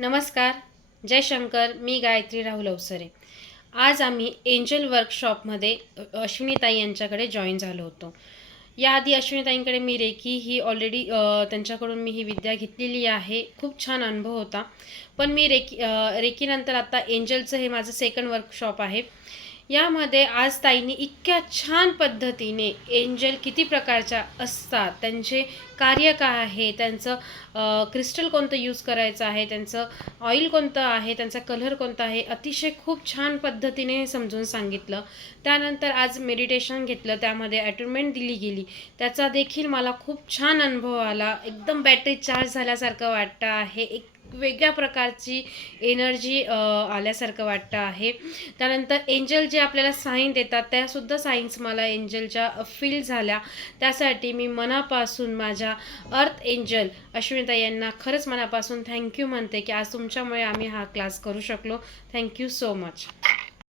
नमस्कार, जय शंकर. मी गायत्री राहुल अवसरे. आज आम्ही एंजल वर्कशॉपमध्ये अश्विनीताई यांच्याकडे जॉईन झालो होतो. याआधी अश्विनीताईंकडे मी रेकी ही ऑलरेडी त्यांच्याकडून मी ही विद्या घेतलेली आहे. खूप छान अनुभव होता. पण मी रेकीनंतर आता एंजलचं हे माझं सेकंड वर्कशॉप आहे. यामध्ये आज ताईंनी इतक्या छान पद्धतीने एंजल किती प्रकारच्या असतात, त्यांचे कार्य काय आहे, त्यांचं क्रिस्टल कोणतं यूज करायचं आहे, त्यांचं ऑइल कोणतं आहे, त्यांचा कलर कोणता आहे, अतिशय खूप छान पद्धतीने समजून सांगितलं. त्यानंतर आज मेडिटेशन घेतलं, त्यामध्ये ॲटोनमेंट दिली गेली. त्याचा देखील मला खूप छान अनुभव आला. एकदम बॅटरी चार्ज झाल्यासारखं वाटतं आहे. एक वेगळ्या प्रकारची एनर्जी आल्यासारखं वाटतं आहे. त्यानंतर एंजल जे आपल्याला साईन देतात त्यासुद्धा साईन्स मला एंजलच्या फील झाल्या. त्यासाठी मी मनापासून माझ्या अर्थ एंजल अश्विनीताई यांना खरंच मनापासून थँक्यू म्हणते की आज तुमच्यामुळे आम्ही हा क्लास करू शकलो. Thank you so much.